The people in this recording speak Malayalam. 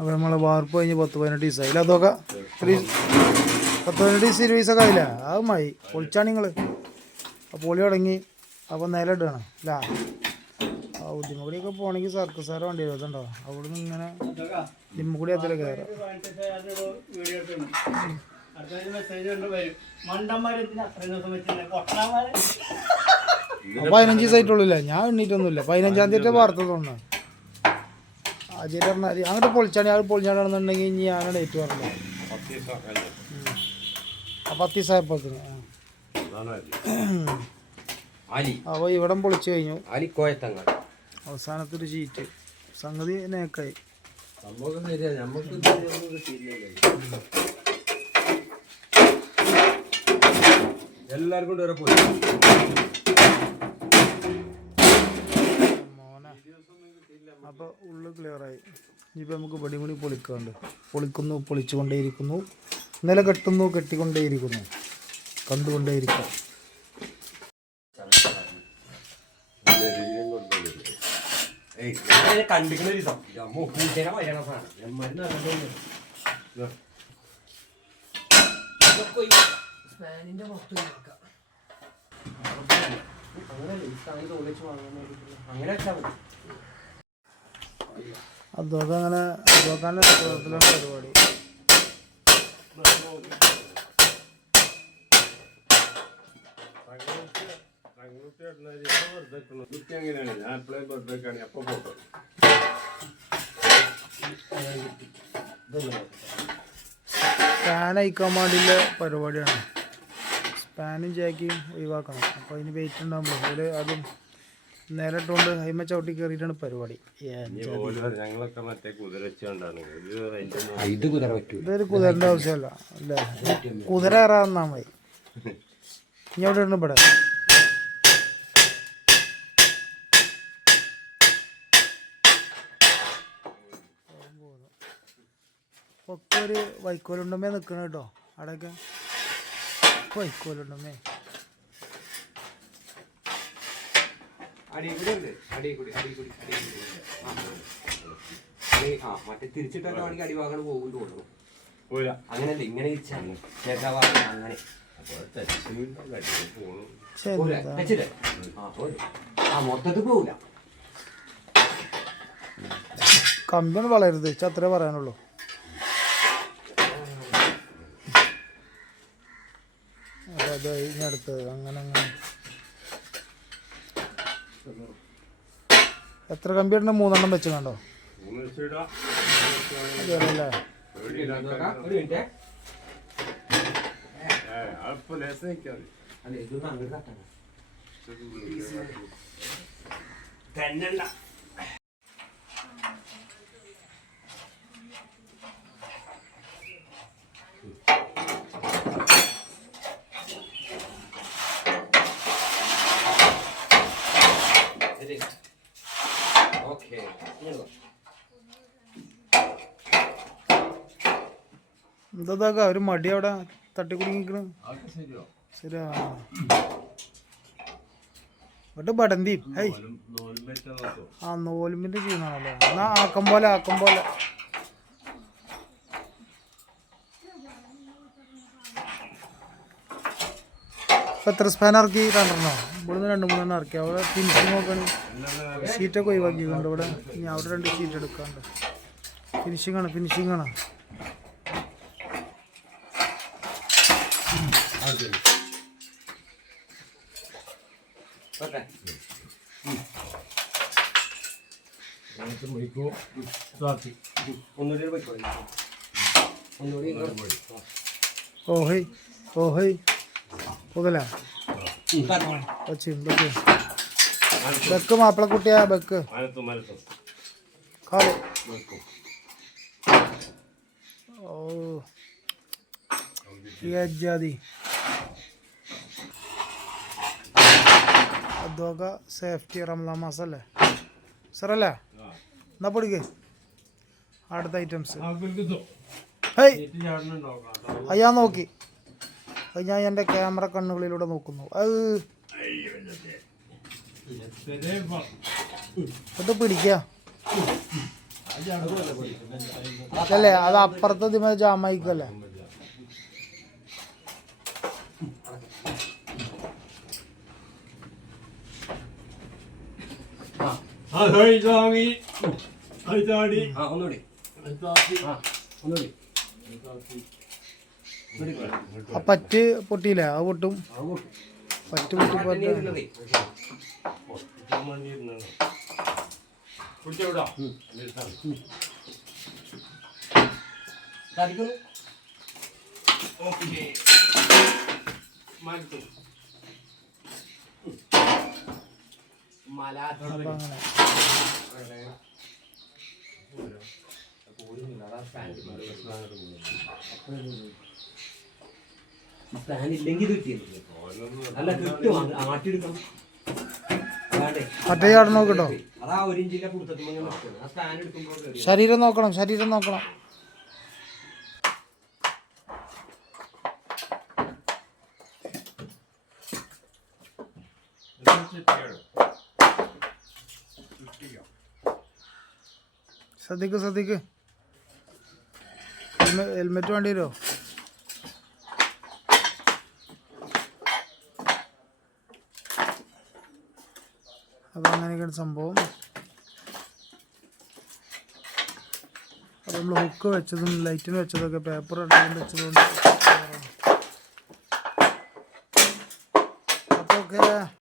അപ്പോൾ നമ്മൾ വാർപ്പ് കഴിഞ്ഞ് 10-18 ദിവസമായി അതൊക്കെ 10-18 ദിവസം 20 ദിവസമൊക്കെ ആയില്ല അത് മതി പൊളിച്ചാണ് നിങ്ങൾ പൊളി തുടങ്ങി അപ്പോൾ നില ഇടണം അല്ല ആ ഉദ്യമക്കൂടിയൊക്കെ പോകണമെങ്കിൽ സർക്കസാറ് വണ്ടി വരുന്നുണ്ടോ അവിടെ നിന്ന് ഇങ്ങനെ ദിമ്മക്കൂടി അതിൽ കയറാം 15 ദിവസമായിട്ടുള്ളൂല്ലേ ഞാൻ എണ്ണീറ്റൊന്നുമില്ല 15-ാം തീയതി വാർത്തതൊന്നും അജയ് പറഞ്ഞാൽ അങ്ങോട്ട് പൊളിച്ചാണ് അത് പൊളിച്ചാണെന്നുണ്ടെങ്കിൽ ഇനി ഞാനാണ് ഡേറ്റ് പറഞ്ഞത് 10 ദിവസമായപ്പോഴത്തേന് അപ്പോൾ ഇവിടെ പൊളിച്ചു കഴിഞ്ഞു അവസാനത്തൊരു ഷീറ്റ് സംഗതി നേക്കായി എല്ലാവർക്കും അപ്പോൾ ഉള്ളു ക്ലിയറായി ഇനിയിപ്പോൾ നമുക്ക് പടിയും കൂടി പൊളിക്കാണ്ട് പൊളിക്കുന്നു പൊളിച്ചുകൊണ്ടേയിരിക്കുന്നു നില കെട്ടുന്നു കെട്ടിക്കൊണ്ടേയിരിക്കുന്നു കണ്ടുകൊണ്ടേയിരിക്കാം അതൊക്കെ അങ്ങനെ അതൊക്കെ പരിപാടി സ്പാൻ അയക്കാൻ വേണ്ടിയുള്ള പരിപാടിയാണ് സ്പാനും ജാക്കിയും ഒഴിവാക്കണം അപ്പോൾ അതിന് വെയിറ്റ് ഉണ്ടാകുമ്പോൾ അതും നേരിട്ടുകൊണ്ട് ഹൈമ ചവിട്ടി കയറിയിട്ടാണ് പരിപാടി ഇതൊരു കുതിരൻ്റെ ആവശ്യമല്ല അല്ലേ കുതിര കയറാന്നാ മതി ഇനി അവിടെ ഉണ്ട് ഇവിടെ ഒക്കെ ഒരു വൈക്കോലുണ്ടമ്മേ നിൽക്കണം കേട്ടോ അവിടെയൊക്കെ വൈക്കോലുണ്ടമ്മേ മറ്റേ തിരിച്ചിട്ടൊക്കെ ആണെങ്കിൽ അടിഭാഗം പോകുന്നു തോന്നുന്നു അങ്ങനല്ലേ ഇങ്ങനെ അങ്ങനെ മൊത്തത്തിൽ പോവില്ല കമ്പിയൊന്നും വളരരുത് അത്രേ പറയാനുള്ളൂ അപ്പോൾ അത് കഴിഞ്ഞടുത്തത് അങ്ങനെ അങ്ങനെ എത്ര കമ്പി ഇടണം 3 എണ്ണം വെച്ച് കണ്ടോ അതെയല്ലേ എന്താ ഒരു മടി അവിടെ തട്ടിക്കുടുങ്ങിക്കണ് ശരിയാ ഇവിടെ ബടന്തി ആ നോലുമ്പിന്റെ ചെയ്യുന്നതാണല്ലേ എന്നാ ആക്കം പോലെ എത്ര സ്പാൻ ഇറക്കി 2 ഇവിടുന്ന് 2-3 ഇറക്കി അവിടെ ഫിനിഷിങ് നോക്കുകയാണെങ്കിൽ ഷീറ്റൊക്കെ ഒഴിവാക്കിയിട്ടുണ്ട് ഇവിടെ ഇനി അവിടെ 2 ഷീറ്റ് എടുക്കാണ്ട് ഫിനിഷിംഗ് ആണ് ഓഹൈ പോകല ബെക്ക് മാപ്പിളക്കുട്ടിയാ ബെക്ക് കാല് ഓ ജാതി അതൊക്കെ സേഫ്റ്റി റംലാൻ മാസല്ലേ സാറല്ലേ എന്നാ പൊടിക്ക് അടുത്ത ഐറ്റംസ് ഹേയ് അയ്യാ നോക്കി അത് ഞാൻ എൻ്റെ ക്യാമറ കണ്ണുകളിലൂടെ നോക്കുന്നു അത് പിടിക്കുക അല്ലേ അത് അപ്പുറത്തെ ഇതിമേ ജാമായിക്കല്ലേ. ആ പറ്റ് പൊട്ടിയില്ലേ? അത് പൊട്ടും. പറ്റ് പൊട്ടി മറ്റേ ചാട നോക്കട്ടോ. ശരീരം നോക്കണം, ശരീരം നോക്കണം. ശ്രദ്ധിക്ക് ശ്രദ്ധിക്ക്. ഹെൽമെറ്റ് വേണ്ടി വരുമോ? അപ്പം അങ്ങനെയൊക്കെയാണ് സംഭവം. അപ്പം നമ്മൾ ഹുക്ക് വെച്ചതും ലൈറ്റിന് വെച്ചതൊക്കെ പേപ്പർ വെച്ചതുകൊണ്ട് അപ്പോൾ ഓക്കെ.